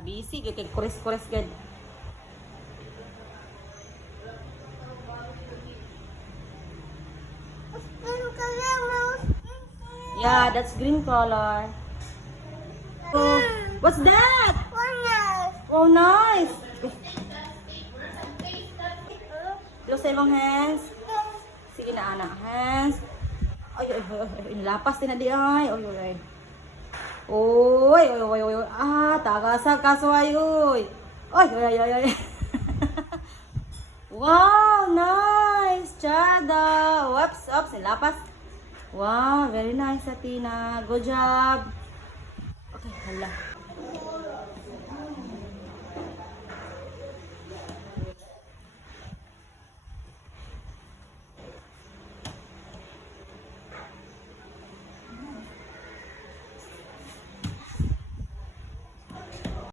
Abisi, kay kores-kores gad. Yeah, that's green color. Oh, what's that? Oh, nice. Close sa imong hands. Sige na, anak. Hands. Ay, ay, ay. Lapas din na di ay. Oy, oy, oy. Oy, oy, oy, oy. Ah, tagasa kasway, oy. Oy, oy, oy, oy. Wow, nice. Chada. Whoops, oops, lapas. Wow, very nice, Atina. Good job. Okay, hala.